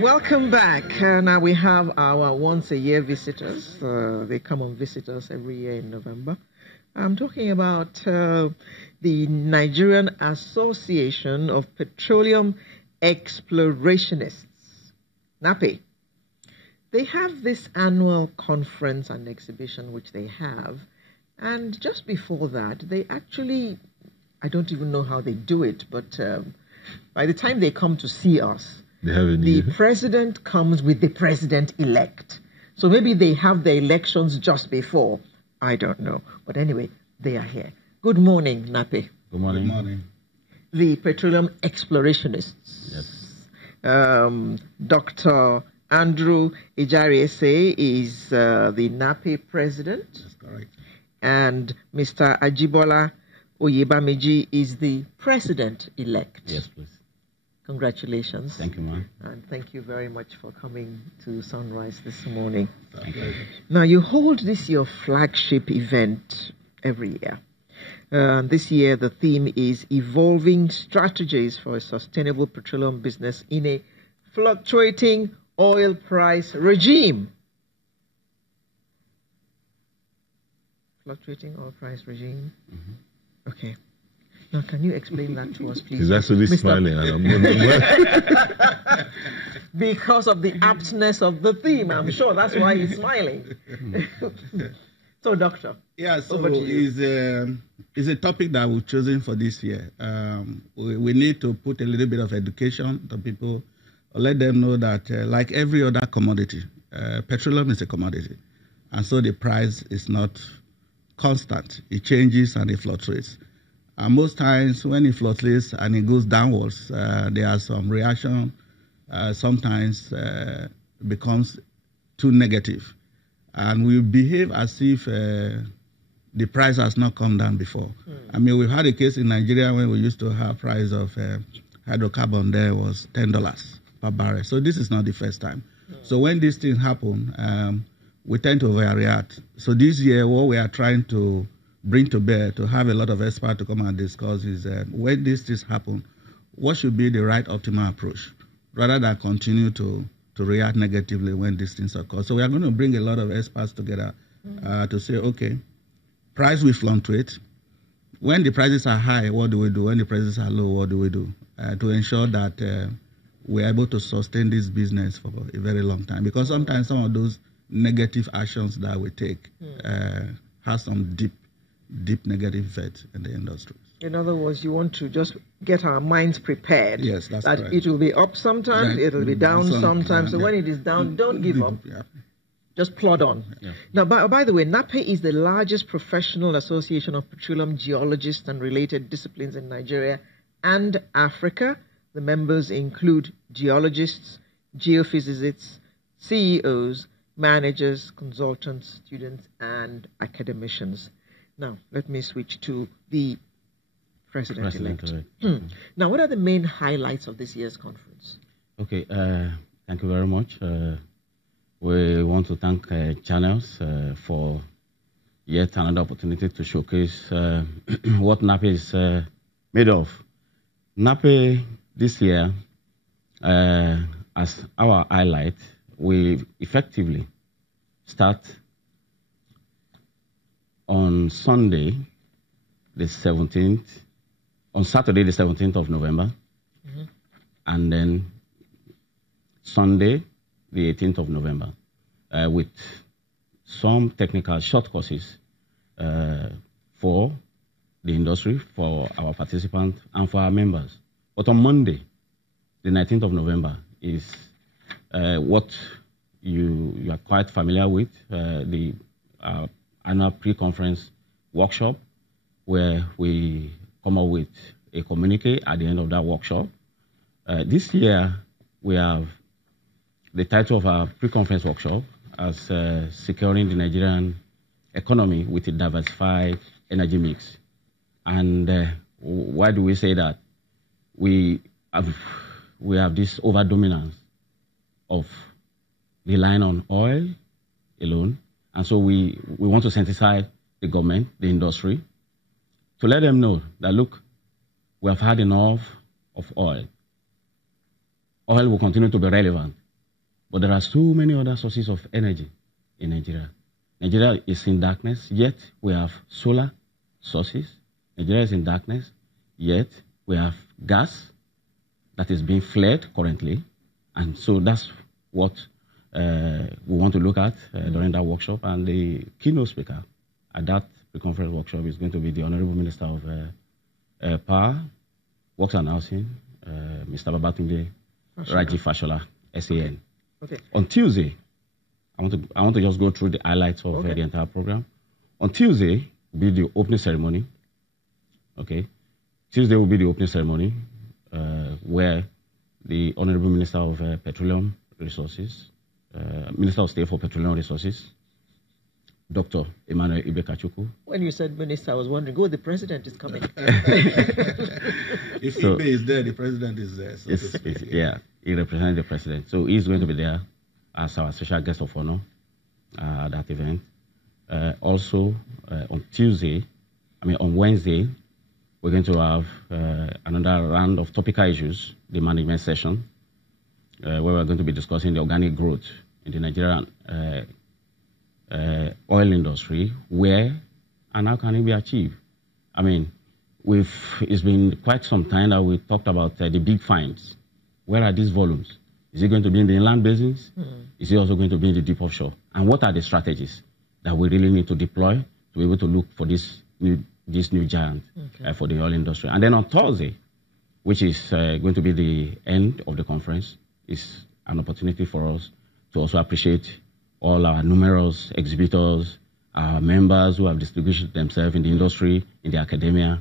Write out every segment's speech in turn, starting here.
Welcome back. Now we have our once-a-year visitors. They come and visit us every year in November. I'm talking about the Nigerian Association of Petroleum Explorationists, NAPE. They have this annual conference and exhibition which they have. And just before that, they actually, I don't even know how they do it, but by the time they come to see us, the president comes with the president-elect. So maybe they have the elections just before. I don't know. But anyway, they are here. Good morning, NAPE. Good morning. Good morning. The petroleum explorationists. Yes. Dr. Andrew Ejariese is the NAPE president. That's correct. And Mr. Ajibola Oyebamiji is the president-elect. Yes, please. Congratulations. Thank you, ma'am. And thank you very much for coming to Sunrise this morning. Thank you. Now, you hold this your flagship event every year. This year, the theme is Evolving Strategies for a Sustainable Petroleum Business in a Fluctuating Oil Price Regime. Fluctuating oil price regime? Mm-hmm. Okay. Now, can you explain that to us, please? He's actually smiling. Because of the aptness of the theme, I'm sure that's why he's smiling. So, Doctor. Yeah, so it's a topic that we've chosen for this year. We need to put a little bit of education to people, let them know that like every other commodity, petroleum is a commodity. And so the price is not constant. It changes and it fluctuates. And most times when it fluctuates and it goes downwards, there are some reaction. Sometimes becomes too negative. And we behave as if the price has not come down before. I mean, we've had a case in Nigeria when we used to have price of hydrocarbon there was $10 per barrel. So this is not the first time. So when these things happen, we tend to overreact. So this year, what we are trying to bring to bear, to have a lot of experts to come and discuss is when these things happen, what should be the right optimal approach, rather than continue to react negatively when these things occur. So we are going to bring a lot of experts together to say, okay, price will fluctuate. When the prices are high, what do we do? When the prices are low, what do we do? To ensure that we're able to sustain this business for a very long time. Because sometimes some of those negative actions that we take has some deep negative effect in the industry. In other words, you want to just get our minds prepared. Yes, that's that correct. It will be up sometimes, it will be down sometimes. So when it is down, don't give up. Yeah. Just plod on. Yeah. Now, by the way, NAPE is the largest professional association of petroleum geologists and related disciplines in Nigeria and Africa. The members include geologists, geophysicists, CEOs, managers, consultants, students, and academicians. Now, let me switch to the president-elect. Now, what are the main highlights of this year's conference? Okay, thank you very much. We want to thank Channels for yet another opportunity to showcase what NAPE is made of. NAPE this year, as our highlight, we effectively start on Sunday, the 17th, on Saturday, the 17th of November, and then Sunday, the 18th of November, with some technical short courses for the industry, for our participants, and for our members. But on Monday, the 19th of November, is what you are quite familiar with, the annual pre-conference workshop, where we come up with a communique at the end of that workshop. This year, we have the title of our pre-conference workshop as Securing the Nigerian Economy with a Diversified Energy Mix. And why do we say that? We have this over-dominance of relying on oil alone. And so we want to sensitize the government, the industry, to let them know that, look, we have had enough of oil. Oil will continue to be relevant But there are so many other sources of energy in Nigeria. Nigeria is in darkness, yet we have solar sources. Nigeria is in darkness, yet we have gas that is being flared currently. And so that's what we want to look at during that workshop. And the keynote speaker at that pre-conference workshop is going to be the Honorable Minister of Power, Works and Housing, Mr. Babatunde Raji Fashola, SAN. Okay. On Tuesday, I want to just go through the highlights of the entire program. On Tuesday will be the opening ceremony. Okay. Tuesday will be the opening ceremony where the Honorable Minister of Petroleum Resources, Minister of State for Petroleum Resources, Dr. Emmanuel Ibekachukwu. When you said minister, I was wondering, the president is coming. If Ibe is there, the president is there. So yeah, he represents the president. So he's going to be there as our special guest of honor at that event. Also, on Wednesday, we're going to have another round of topical issues, the management session, where we're going to be discussing the organic growth in the Nigerian oil industry, where and how can it be achieved? I mean, it's been quite some time that we talked about the big finds. Where are these volumes? Is it going to be in the inland basins? Is it also going to be in the deep offshore? And what are the strategies that we really need to deploy to be able to look for this new giant for the oil industry? And then on Thursday, which is going to be the end of the conference, is an opportunity for us to also appreciate all our numerous exhibitors, our members who have distinguished themselves in the industry, in the academia.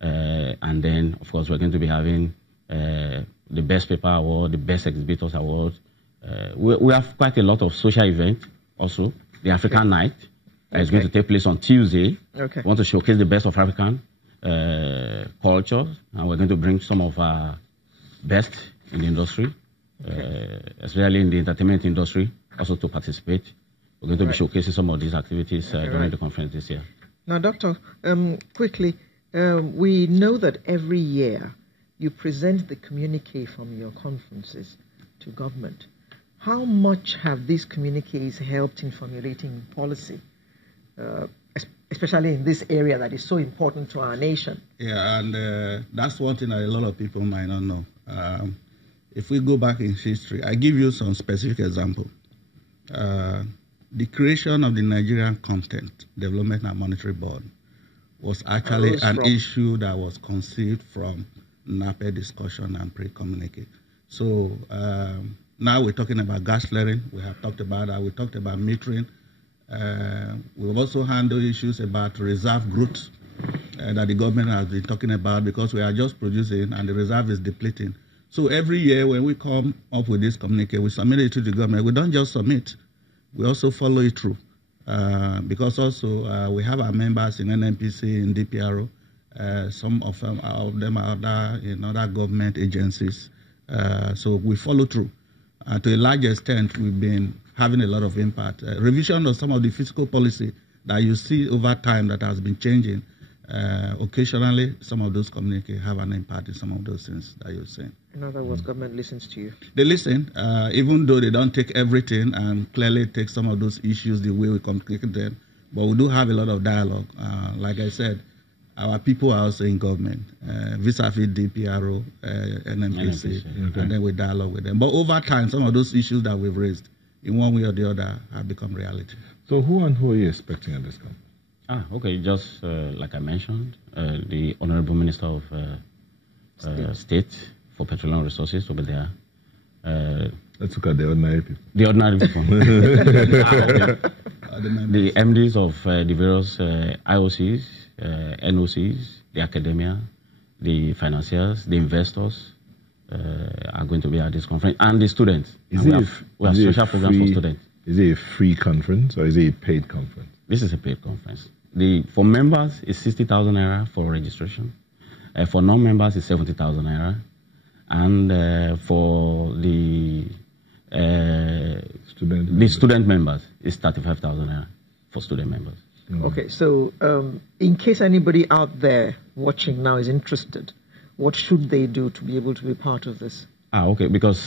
And then, of course, we're going to be having the Best Paper Award, the Best Exhibitors Award. We have quite a lot of social events also. The African Night is going to take place on Tuesday. We want to showcase the best of African culture, and we're going to bring some of our best in the industry, especially in the entertainment industry, also to participate. We're going to be showcasing some of these activities during the conference this year. Now, Doctor, quickly, we know that every year you present the communique from your conferences to government. How much have these communiques helped in formulating policy, especially in this area that is so important to our nation? Yeah, and that's one thing that a lot of people might not know. If we go back in history, I give you some specific example. The creation of the Nigerian Content Development and Monetary Board was actually an issue that was conceived from NAPE discussion and pre-communique. So now we're talking about gas flaring. We have talked about that. We talked about metering. We've also handled issues about reserve growth that the government has been talking about, because we are just producing and the reserve is depleting. So every year when we come up with this communique, we submit it to the government. We don't just submit, we also follow it through. Because also we have our members in NNPC, in DPRO, some of them are in other government agencies. So we follow through. To a large extent, we've been having a lot of impact. Revision of some of the fiscal policy that you see over time that has been changing. Occasionally, some of those communiques have an impact in some of those things that you're saying. In other words, government listens to you. They listen, even though they don't take everything and clearly take some of those issues the way we communicate them. But we do have a lot of dialogue. Like I said, our people are also in government, vis-a-vis DPRO, NNPC, and then we dialogue with them. But over time, some of those issues that we've raised, in one way or the other, have become reality. So who are you expecting at this conference? Okay, just like I mentioned, the Honorable Minister of State for Petroleum Resources will be there. Let's look at the ordinary people. The ordinary people. The MDs of the various IOCs, NOCs, the academia, the financiers, the investors are going to be at this conference, and the students. We have special programs for students. Is it a free conference or is it a paid conference? This is a paid conference. For members, it's 60,000 naira for registration. For non-members, it's 70,000 naira. And for the student members, it's 35,000 naira for student members. Okay, so in case anybody out there watching now is interested, what should they do to be able to be part of this? Okay, because